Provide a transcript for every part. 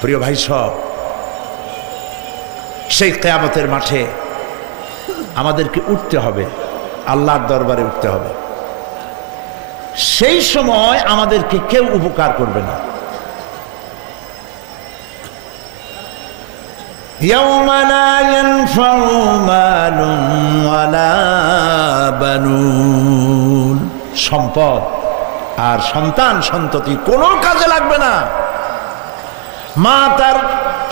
প্রিয় ভাই সব সেই কেয়ামতের মাঠে আমাদেরকে উঠতে হবে আল্লাহর দরবারে উঠতে হবে সেই সময় আমাদেরকে কেউ উপকার করবে না يوم لا ينفع مال ولا بنون সম্পদ আর সন্তান সন্ততি কোনো কাজে লাগবে না মা তার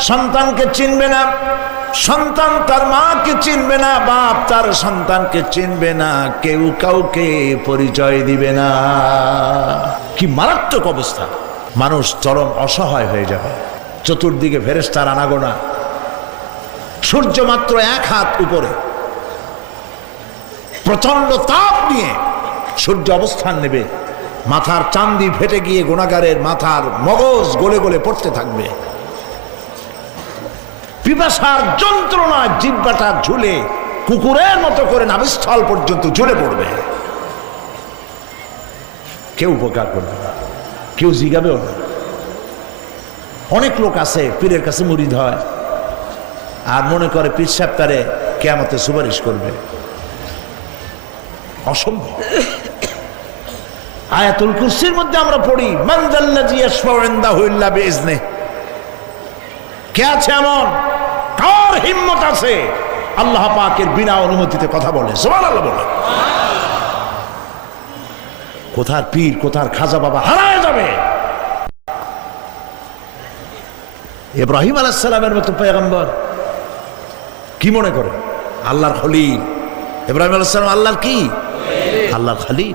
সন্তানকে চিনবে না, সন্তান তার মাকে চিনবে না, বাপ তার সন্তানকে চিনবে না, কেউ কাউকে পরিচয় দিবে না। কি মারাত্মক অবস্থা। মানুষ চরম অসহায় হয়ে যাবে। চতুর্দিকে ফেরেস্তার আনাগোনা। সূর্য মাত্র এক হাত উপরে। প্রচণ্ড তাপ নিয়ে সূর্য অবস্থান নেবে। মাথার চান্দি ফেটে গিয়ে গোনাগারের মাথার মগজ গলে গলে পড়তে থাকবে। পিপাসার যন্ত্রণা জিব্বাটা ঝুলে কুকুরের মতো করে নাভিস্থল পর্যন্ত ঝুলে পড়বে। কেউ উপকার করবে না, কেউ জিগাবেও না। অনেক লোক আছে, পীরের কাছে মুড়িদ হয়, আর মনে করে পীর সাহেব তারে সুপারিশ করবে। অসম্ভব। আয়াতুল কুরসির মধ্যে আমরা পড়ি মানজাল্লাজি ইয়াশফাউনদা হুইল্লা বিইজনে কে আছে এমন? কার হিম্মত আছে? আল্লাহ পাকের বিনা অনুমতিতে কথা বলে। সুবহানাল্লাহ বলে। কোথার পীর, কোথার খাজা বাবা হারায় যাবে? ইব্রাহিম আলাইহিস সালামের মতো পয়গম্বর কি মনে করে? আল্লাহর খলিল। ইব্রাহিম আলাইসালাম আল্লাহর কি? আল্লাহর খলিল।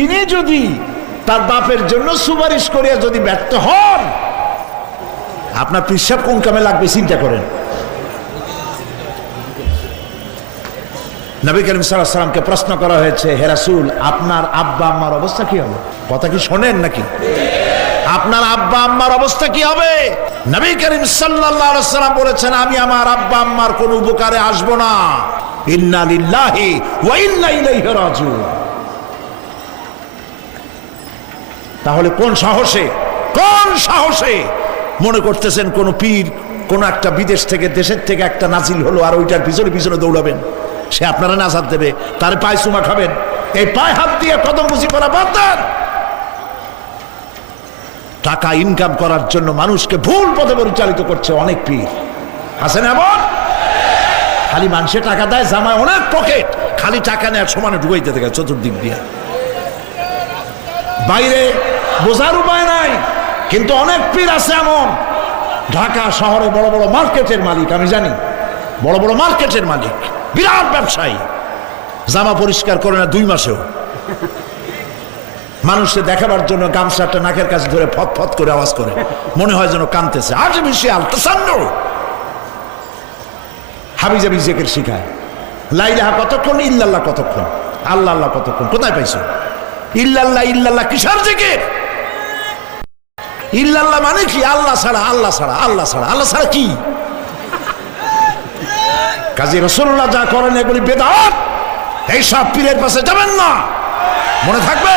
তিনি যদি তার বাপের জন্য সুপারিশ করিয়া যদি ব্যর্থ হন, আপনার পিসাব কোন কামে লাগবে, চিন্তা করেন। নবী করিম সাল্লামকে প্রশ্ন করা হয়েছে হেরাসুল আপনার আব্বা আম্মার অবস্থা কি হবে? কথা কি শোনেন নাকি? আপনার আব্বা আম্মার অবস্থা কি হবে? নবী করিম সাল্লাম বলেছেন, আমি আমার আব্বা আম্মার কোনো উপকারে আসব না। ইন্না ইন্না ইলাইহি রাজিউন। তাহলে কোন সাহসে কোন সাহসে মনে করতেছেন কোন পীর, কোন একটা বিদেশ থেকে, দেশের থেকে একটা নাজিল হলো আর ওইটার পিছনে পিছনে দৌড়াবেন? সে আপনারা নাজাত দেবে। তার পায়ে চুমা খাবেন। এই পায়ে হাত দিয়ে কদম বুঝি করা বাদ টাকা ইনকাম করার জন্য মানুষকে ভুল পথে পরিচালিত করছে অনেক পীর। আছেন এমন? খালি মানুষে টাকা দেয়, জামায় অনেক পকেট খালি টাকা নেওয়ার সমানে ঢুকাইতে থাকে চতুর্দিক দিয়ে। বাইরে বোঝার উপায় নাই। কিন্তু অনেক পীর আছে এমন। ঢাকা শহরে বড় বড় মার্কেটের মালিক, আমি জানি। বড় বড় মার্কেটের মালিক, বিরাট ব্যবসায়ী। জামা পরিষ্কার করে না দুই মাসেও। মানুষকে দেখাবার জন্য গামছাটা নাকের কাছে ধরে ফত ফত করে আওয়াজ করে। মনে হয় যেন কানতেছে আজ বেশি আলতাসান্ন হাবিজাবি জেকের শিখায়। লাইলাহা কতক্ষণ, ইল্লাল্লাহ কতক্ষণ? আল্লাহ আল্লাহ কতক্ষণ? কোথায় পাইছো? ইল্লাল্লাহ ইল্লাল্লাহ, কিসার জেকের? ইল্লাল্লাহ মানে কি? আল্লাহ ছাড়া আল্লাহ ছাড়া আল্লাহ ছাড়া। আল্লাহ ছাড়া কি? কাজী রসুল্লাহ যা করেন এগুলি বেদাত। এইসব পীরের পাশে যাবেন না। মনে থাকবে?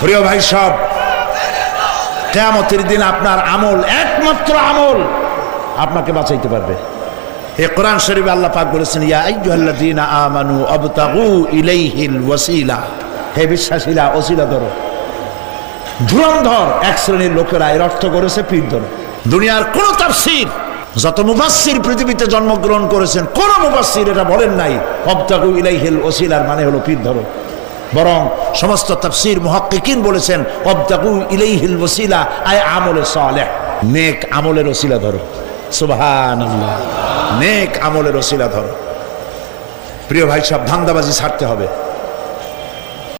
প্রিয় ভাই সব, কেয়ামতের দিন আপনার আমল একমাত্র আমল আপনাকে বাঁচাইতে পারবে। এ কোরআন শরীফে আল্লাহ পাক বলেছেন, ইয়া আইয়ুহাল্লাযীনা আমানু আবতাগু ইলাইহিল ওয়াসিলা। হে বিশ্বাসীরা, ওসিলা ধরো। ধুরন্ধর এক শ্রেণির লোকেরা এর অর্থ করেছে পীর ধরো। দুনিয়ার কোন তাফসীর, যত পৃথিবীতে জন্মগ্রহণ করেছেন, কোন মুফাসসির এটা বলেন নাই। অবতাগু ইলাইহিল ওসিলার মানে হলো পীর ধরো। বরং সমস্ত তাফসীর মুহাক্কিকিন বলেছেন অবতাগু ইলাইহিল ওসিলা, আয় আমলে সালেহ। নেক আমলের ওসিলা ধরো। সুবহানাল্লাহ। নেক আমলের ওসিলা ধরো। প্রিয় ভাই সব ধান্দাবাজি ছাড়তে হবে।